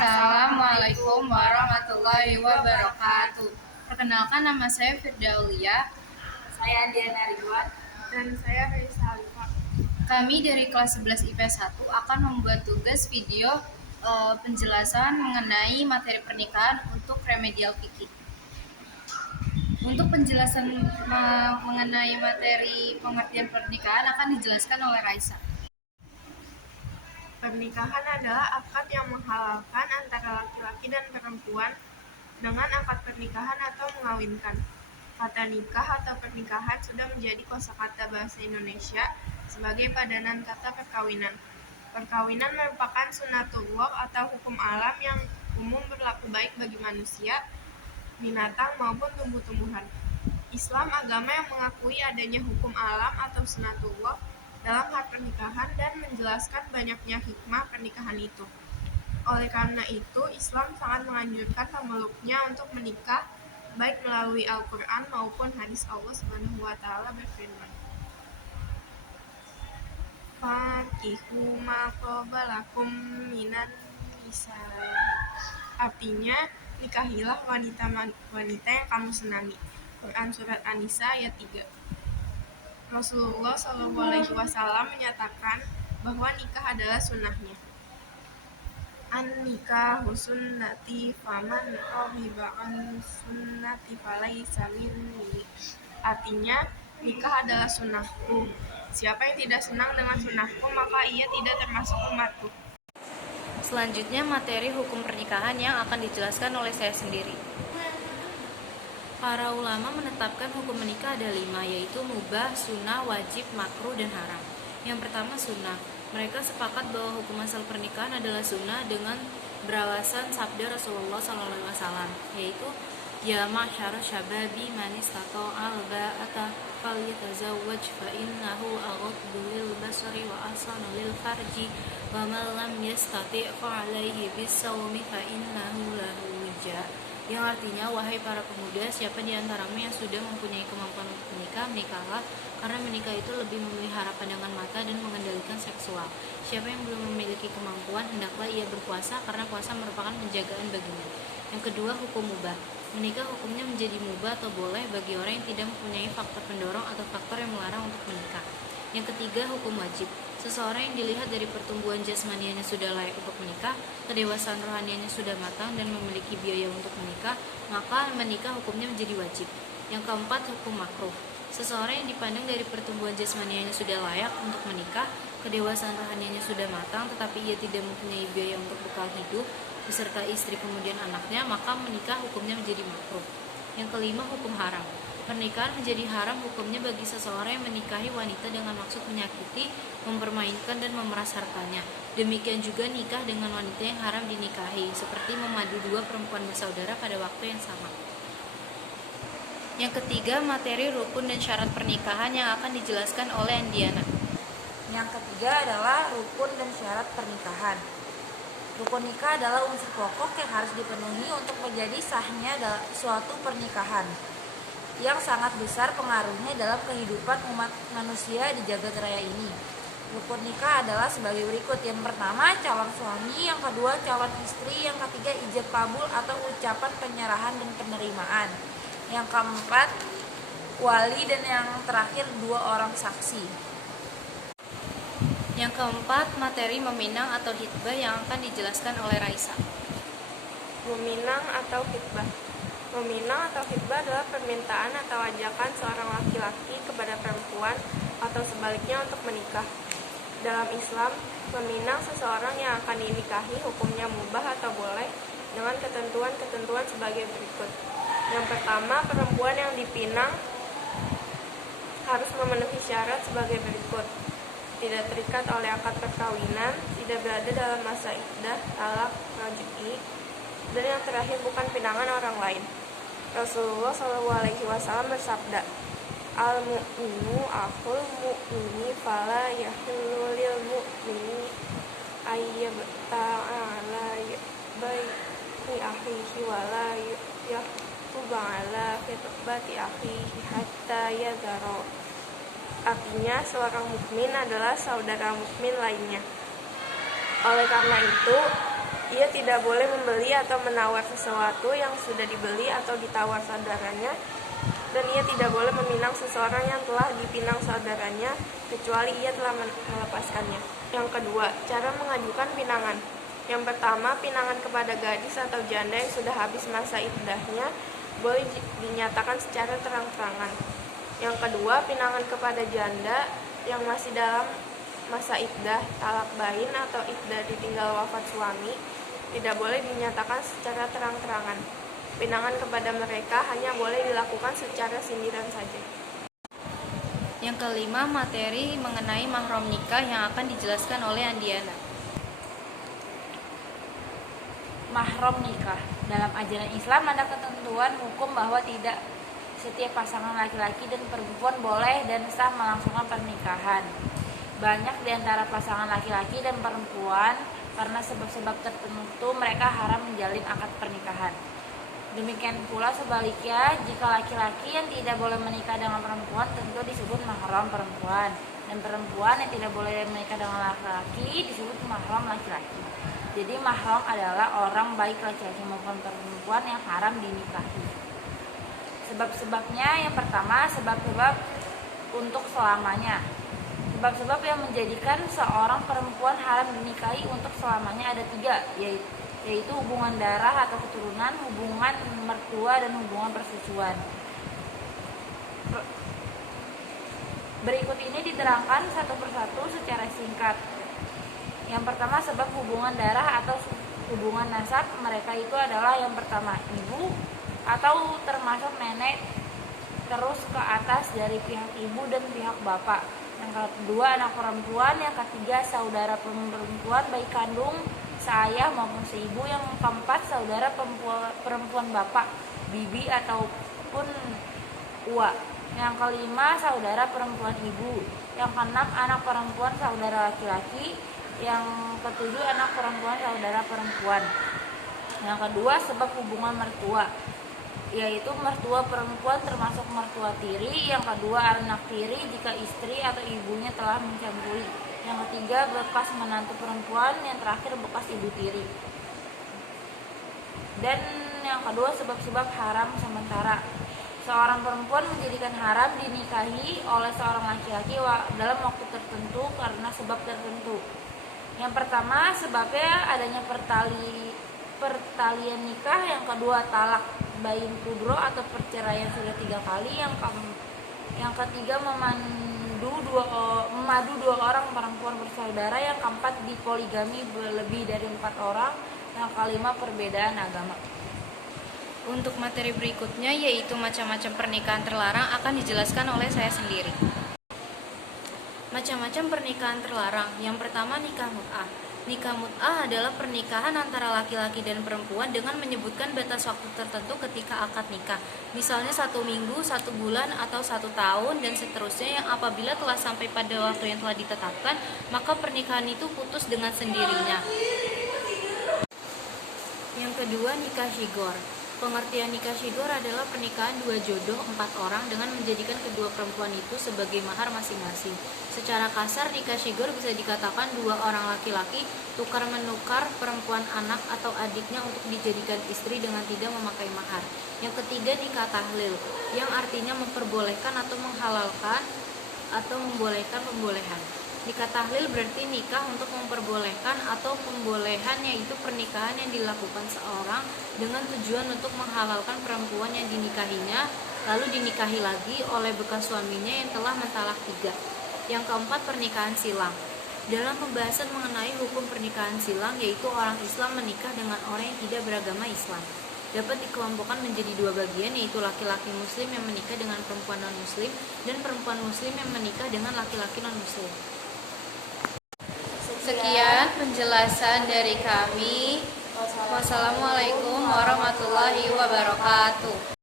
Assalamualaikum warahmatullahi wabarakatuh. Perkenalkan, nama saya Firda Aulia. Saya Diana Ridwan. Dan saya Raisa Alifah. Kami dari kelas 11 IPS 1 akan membuat tugas video penjelasan mengenai materi pernikahan untuk remedial fikih. Untuk penjelasan mengenai materi pengertian pernikahan akan dijelaskan oleh Raisa. Pernikahan adalah akad yang menghalalkan antara laki-laki dan perempuan dengan akad pernikahan atau mengawinkan. Kata nikah atau pernikahan sudah menjadi kosakata bahasa Indonesia sebagai padanan kata perkawinan. Perkawinan merupakan sunatullah atau hukum alam yang umum berlaku baik bagi manusia, binatang maupun tumbuh-tumbuhan. Islam agama yang mengakui adanya hukum alam atau sunatullah dalam hal pernikahan dan menjelaskan banyaknya hikmah pernikahan itu. Oleh karena itu, Islam sangat menganjurkan pemeluknya untuk menikah baik melalui Al-Quran maupun hadis Allah Subhanahu wa Ta'ala berfirman, "Fankihu ma taba lakum minan nisaa." Artinya, nikahilah wanita-wanita yang kamu senangi. Quran surat An-Nisa ayat 3. Rasulullah SAW menyatakan bahwa nikah adalah sunnahnya. An-nikahu sunnati faman raghiba an sunnati falaysa minni. Artinya, nikah adalah sunnahku. Siapa yang tidak senang dengan sunnahku, maka ia tidak termasuk umatku. Selanjutnya, materi hukum pernikahan yang akan dijelaskan oleh saya sendiri. Para ulama menetapkan hukum menikah ada 5, yaitu mubah, sunnah, wajib, makruh, dan haram. Yang pertama, sunnah. Mereka sepakat bahwa hukum asal pernikahan adalah sunnah dengan beralasan sabda Rasulullah SAW, yaitu ya ma'syara syababi man istata'a al-ba'ata falyatazawwaj fa innahu aghaddu lil basari wa ahsanu lil farji wa man lam yastati' fa 'alaihi bis-sawmi fa innahu lahu wija. Yang artinya, wahai para pemuda, siapa di antaramu yang sudah mempunyai kemampuan untuk menikah, menikahlah, karena menikah itu lebih memelihara pandangan mata dan mengendalikan seksual. Siapa yang belum memiliki kemampuan, hendaklah ia berpuasa, karena puasa merupakan penjagaan baginya. Yang kedua, hukum mubah. Menikah hukumnya menjadi mubah atau boleh bagi orang yang tidak mempunyai faktor pendorong atau faktor yang melarang untuk menikah. Yang ketiga, hukum wajib. Seseorang yang dilihat dari pertumbuhan jasmanianya sudah layak untuk menikah, kedewasaan rohanianya sudah matang dan memiliki biaya untuk menikah, maka menikah hukumnya menjadi wajib. Yang keempat, hukum makruh. Seseorang yang dipandang dari pertumbuhan jasmanianya sudah layak untuk menikah, kedewasaan rohanianya sudah matang, tetapi ia tidak mempunyai biaya untuk bekal hidup beserta istri kemudian anaknya, maka menikah hukumnya menjadi makruh. Yang kelima, hukum haram. Pernikahan menjadi haram hukumnya bagi seseorang yang menikahi wanita dengan maksud menyakiti, mempermainkan, dan memeras hartanya. Demikian juga nikah dengan wanita yang haram dinikahi, seperti memadu dua perempuan bersaudara pada waktu yang sama. Yang ketiga, materi rukun dan syarat pernikahan yang akan dijelaskan oleh Andiana. Yang ketiga adalah rukun dan syarat pernikahan. Rukun nikah adalah unsur pokok yang harus dipenuhi untuk menjadi sahnya suatu pernikahan, yang sangat besar pengaruhnya dalam kehidupan umat manusia di jagat raya ini. Rukun nikah adalah sebagai berikut. Yang pertama, calon suami. Yang kedua, calon istri. Yang ketiga, ijab kabul atau ucapan penyerahan dan penerimaan. Yang keempat, wali. Dan yang terakhir, 2 orang saksi. Yang keempat, materi meminang atau khitbah yang akan dijelaskan oleh Raisa. Meminang atau khitbah. Meminang atau khitbah adalah permintaan atau ajakan seorang laki-laki kepada perempuan atau sebaliknya untuk menikah. Dalam Islam, meminang seseorang yang akan dinikahi hukumnya mubah atau boleh dengan ketentuan-ketentuan sebagai berikut. Yang pertama, perempuan yang dipinang harus memenuhi syarat sebagai berikut: tidak terikat oleh akad perkawinan, tidak berada dalam masa iddah, talak, raj'i, dan yang terakhir bukan pinangan orang lain. Rasulullah SAW bersabda, "Al-mu'minu akhul mu'mini fala yahillu lil mu'mini ayyabta'ala baiti akhihi wala yaktuba ala khitbati akhihi hatta yadhara." Artinya, seorang mukmin adalah saudara mukmin lainnya. Oleh karena itu, Ia tidak boleh membeli atau menawar sesuatu yang sudah dibeli atau ditawar saudaranya, dan ia tidak boleh meminang seseorang yang telah dipinang saudaranya, kecuali ia telah melepaskannya. Yang kedua, cara mengajukan pinangan. Yang pertama, pinangan kepada gadis atau janda yang sudah habis masa iddahnya boleh dinyatakan secara terang-terangan. Yang kedua, pinangan kepada janda yang masih dalam masa iddah, talak bain atau iddah ditinggal wafat suami tidak boleh dinyatakan secara terang-terangan. Pinangan kepada mereka hanya boleh dilakukan secara sindiran saja. Yang kelima, materi mengenai mahram nikah yang akan dijelaskan oleh Andiana. Mahram nikah. Dalam ajaran Islam ada ketentuan hukum bahwa tidak setiap pasangan laki-laki dan perempuan boleh dan sah melangsungkan pernikahan. Banyak di antara pasangan laki-laki dan perempuan karena sebab-sebab tertentu mereka haram menjalin akad pernikahan. Demikian pula sebaliknya, jika laki-laki yang tidak boleh menikah dengan perempuan tentu disebut mahram perempuan, dan perempuan yang tidak boleh menikah dengan laki-laki disebut mahram laki-laki. Jadi mahram adalah orang baik laki-laki maupun perempuan yang haram dinikahi. Sebab-sebabnya, yang pertama, sebab-sebab untuk selamanya. Sebab-sebab yang menjadikan seorang perempuan haram dinikahi untuk selamanya ada 3, yaitu hubungan darah atau keturunan, hubungan mertua, dan hubungan persusuan. Berikut ini diterangkan satu persatu secara singkat. Yang pertama, sebab hubungan darah atau hubungan nasab mereka itu adalah yang pertama ibu atau termasuk nenek terus ke atas dari pihak ibu dan pihak bapak. Yang kedua, anak perempuan. Yang ketiga, saudara perempuan baik kandung, seayah maupun seibu. Yang keempat, saudara perempuan bapak, bibi ataupun uwa. Yang kelima, saudara perempuan ibu. Yang keenam, anak perempuan saudara laki-laki. Yang ketujuh, anak perempuan saudara perempuan. Yang kedua, sebab hubungan mertua, yaitu mertua perempuan termasuk mertua tiri. Yang kedua, anak tiri jika istri atau ibunya telah mencampuri. Yang ketiga, bekas menantu perempuan. Yang terakhir, bekas ibu tiri. Dan yang kedua, sebab-sebab haram sementara. Seorang perempuan menjadikan haram dinikahi oleh seorang laki-laki dalam waktu tertentu karena sebab tertentu. Yang pertama, sebabnya adanya pertalian nikah. Yang kedua, talak bain kubro atau perceraian sudah 3 kali. Yang ketiga, memadu dua orang perempuan bersaudara. Yang keempat, dipoligami lebih dari 4 orang. Yang kelima, perbedaan agama. Untuk materi berikutnya, yaitu macam-macam pernikahan terlarang, akan dijelaskan oleh saya sendiri. Macam-macam pernikahan terlarang. Yang pertama, nikah mut'ah. Nikah mut'ah adalah pernikahan antara laki-laki dan perempuan dengan menyebutkan batas waktu tertentu ketika akad nikah. Misalnya 1 minggu, 1 bulan, atau 1 tahun, dan seterusnya, yang apabila telah sampai pada waktu yang telah ditetapkan, maka pernikahan itu putus dengan sendirinya. Yang kedua, nikah syigor. Pengertian nikah syigor adalah pernikahan 2 jodoh 4 orang dengan menjadikan kedua perempuan itu sebagai mahar masing-masing. Secara kasar, nikah syigor bisa dikatakan 2 orang laki-laki tukar-menukar perempuan anak atau adiknya untuk dijadikan istri dengan tidak memakai mahar. Yang ketiga, nikah tahlil, yang artinya memperbolehkan atau menghalalkan atau membolehkan pembolehan. Nikah tahlil berarti nikah untuk memperbolehkan atau pembolehan, yaitu pernikahan yang dilakukan seorang dengan tujuan untuk menghalalkan perempuan yang dinikahinya, lalu dinikahi lagi oleh bekas suaminya yang telah mentalak 3. Yang keempat, pernikahan silang. Dalam pembahasan mengenai hukum pernikahan silang, yaitu orang Islam menikah dengan orang yang tidak beragama Islam, dapat dikelompokkan menjadi 2 bagian, yaitu laki-laki muslim yang menikah dengan perempuan non-muslim dan perempuan muslim yang menikah dengan laki-laki non-muslim. Sekian penjelasan dari kami. Wassalamualaikum warahmatullahi wabarakatuh.